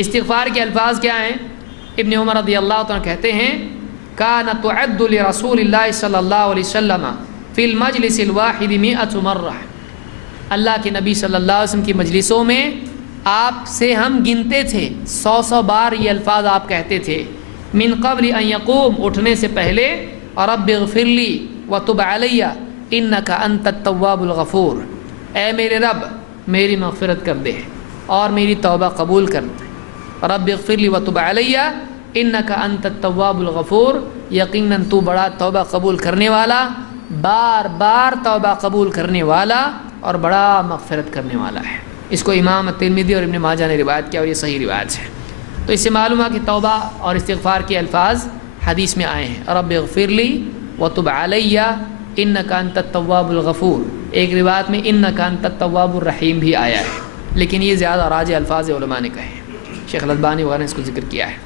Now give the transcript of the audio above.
استغفار کے الفاظ کیا ہیں؟ ابن عمر رضی اللہ عنہ کہتے ہیں کان تعد لرسول اللہ صلی اللہ علیہ وسلم فی المجلس الواحد 100 مرہ، اللہ کے نبی صلی اللہ علیہ وسلم کی مجلسوں میں آپ سے ہم گنتے تھے 100 بار یہ الفاظ آپ کہتے تھے، من قبل ان یقوم، اٹھنے سے پہلے، رب اغفر لی وتب علی انک انت التواب الغفور، اے میرے رب میری مغفرت کر دے اور میری توبہ قبول کر دے، رب اغفر لی وتب علی انک انت التواب الغفور، یقیناً تو بڑا توبہ قبول کرنے والا، بار بار توبہ قبول کرنے والا اور بڑا مغفرت کرنے والا ہے۔ اس کو امام ترمذی اور ابن ماجہ نے روایت کیا اور یہ صحیح روایت ہے۔ تو اس سے معلوم ہے کہ توبہ اور استغفار کے الفاظ حدیث میں آئے ہیں، رب اغفر لی وتب علی انک انت التواب الغفور، ایک روایت میں انک انت التواب الرحیم بھی آیا ہے، لیکن یہ زیادہ راجح الفاظ علماء نے کہے ہیں، شیخ الالبانی وغیرہ نے اس کو ذکر کیا ہے۔